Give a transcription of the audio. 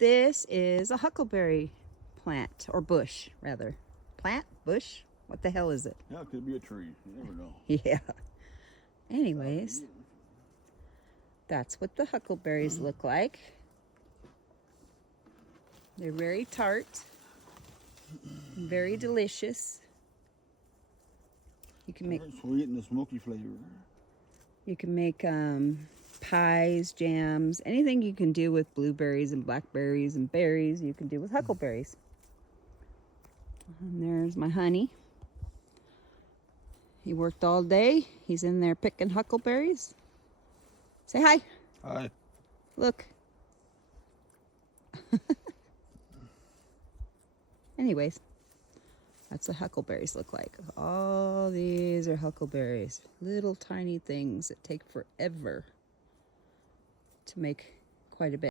This is a huckleberry plant, or bush, rather. Plant? Bush? What the hell is it? Yeah, it could be a tree. You never know. Yeah. Anyways, that's what the huckleberries look like. They're very tart, very delicious. You can make sweet and the smoky flavor. You can make pies, jams, anything you can do with blueberries and blackberries and berries, you can do with huckleberries. And there's my honey. He worked all day. He's in there picking huckleberries. Say hi. Hi. Look. Anyways, that's what huckleberries look like. All these are huckleberries. Little tiny things that take forever to make quite a bit.